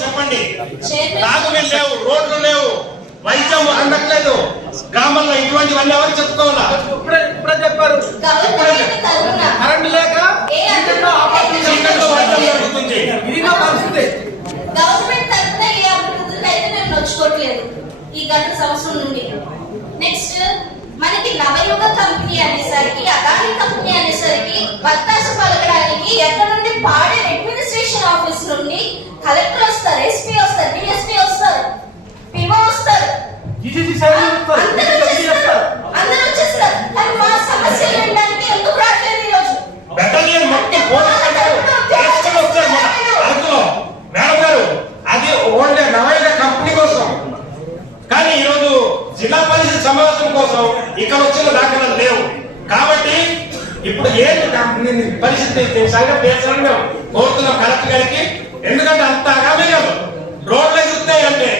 చెప్పండి తాగునీళ్ళు లేవు రోడ్లు లేవు వైద్యం అందట్లేదు గ్రామంలో ఇటువంటివన్నీ ఎవరు చెప్పుకోవాలా ఇప్పుడే ఇప్పుడే చెప్పారు కరెంట్ లేక వైద్యం జరుగుతుంది గవర్నమెంట్ తరఫున ఈ గత సంవత్సరం నుండి. నెక్స్ట్ కంపెనీ అనేసరికి అదాని కంపెనీ అనేసరికి వత్తాసు పలకడానికి ఎక్కడ నుండి పాడే అడ్మినిస్ట్రేషన్ ఆఫీస్ నుండి కలెక్టర్ వస్తారు ఎస్పీ వస్తారు డిఎస్పీ వస్తారు పిఓ వస్తారు. జిల్లా పరిషత్ సమావేశం కోసం ఇక్కడ వచ్చిన దాఖలాలు లేవు. కాబట్టి ఇప్పుడు ఏంటి పరిస్థితి సంగతి తీర్చాలని మేము కోరుతున్నాం కలెక్టర్ గారికి. ఎందుకంటే అంత అగామే కాదు. రోడ్లు ఎగురుతున్నాయి అంటే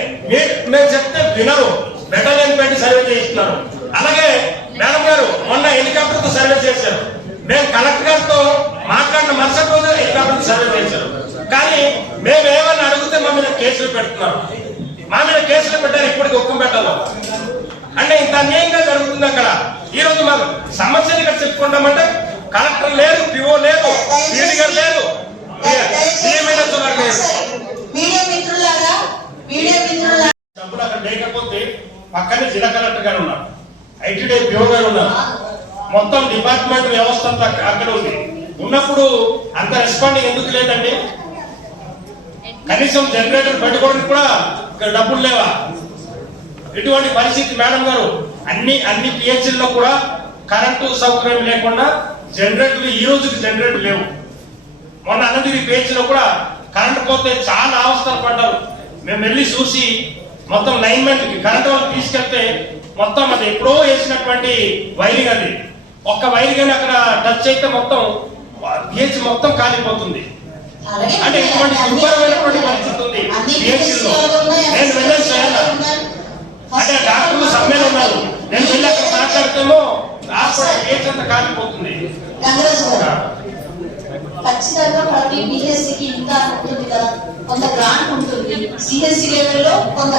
మేము చెప్తే వినరు. బెటాలియన్ పెట్టి సర్వే చేస్తున్నారు అలాగే మేడం గారు మొన్న హెలికాప్టర్తో సర్వే చేశారు. మేము కలెక్టర్ గారితో మాట్లాడిన మరుసటి రోజు హెలికాప్టర్ సర్వే చేశారు. కానీ మేము ఏమన్నా అడిగితే మా మీద కేసులు పెడుతున్నారు. మా మీద కేసులు పెట్టారు ఇప్పటికి ఒక్క పెట్టాలి. అంటే ఇంత అన్యాయంగా జరుగుతుంది అక్కడ. ఈ రోజు మాకు సమస్యలు ఇక్కడ చెప్పుకుంటామంటే కలెక్టర్ లేదు పిఓ లేదు గారు మిత్రులారా డబ్బులు అక్కడ లేకపోతే పక్కనే జిల్లా కలెక్టర్ గారు ఉన్నారు. ఐటీడీ పిఓ గారు ఉన్నారు. మొత్తం డిపార్ట్మెంట్ వ్యవస్థ అంతా అక్క- అక్కడ ఉంది. ఉన్నప్పుడు అంత రెస్పాండింగ్ ఎందుకు లేదండి? కనీసం జనరేటర్ పెట్టుకోవడానికి కూడా ఇక్కడ డబ్బులు లేవా? ఇటువంటి పరిస్థితి మేడం గారు అన్ని అన్ని పిహెచ్ఎల్లో కూడా కరెంటు సౌకర్యం లేకుండా జనరేటర్లు ఈ రోజుకి జనరేటర్ లేవు. మొన్న అన్నగిరి పేజ్లో కూడా కరెంట్ పోతే చాలా అవస్థలు పడ్డారు. మేము వెళ్ళి చూసి మొత్తం లైన్మెంట్కి కరెంట్ వాళ్ళు తీసుకెళ్తే మొత్తం అది ఎప్పుడో వేసినటువంటి వైరింగ్ అది. ఒక్క వైరింగ్ అని అక్కడ టచ్ అయితే మొత్తం పిహెచ్ మొత్తం కాలిపోతుంది. అంటే ఇటువంటి దుర్భరమైనటువంటి పరిస్థితి ఉంది నేను వెళ్ళాను అంటే డాక్టర్లు సమ్మెలు ఉన్నారు. నేను వెళ్ళి అక్కడ మాట్లాడితేమో హాస్పిటల్ అంతా కాలిపోతుంది. ఖచ్చితంగా ప్రతి బిఎస్సికి ఇంత ఉంటుంది కదా? కొంత గ్రాంట్ ఉంటుంది. సిఎస్సి లెవెల్లో కొంత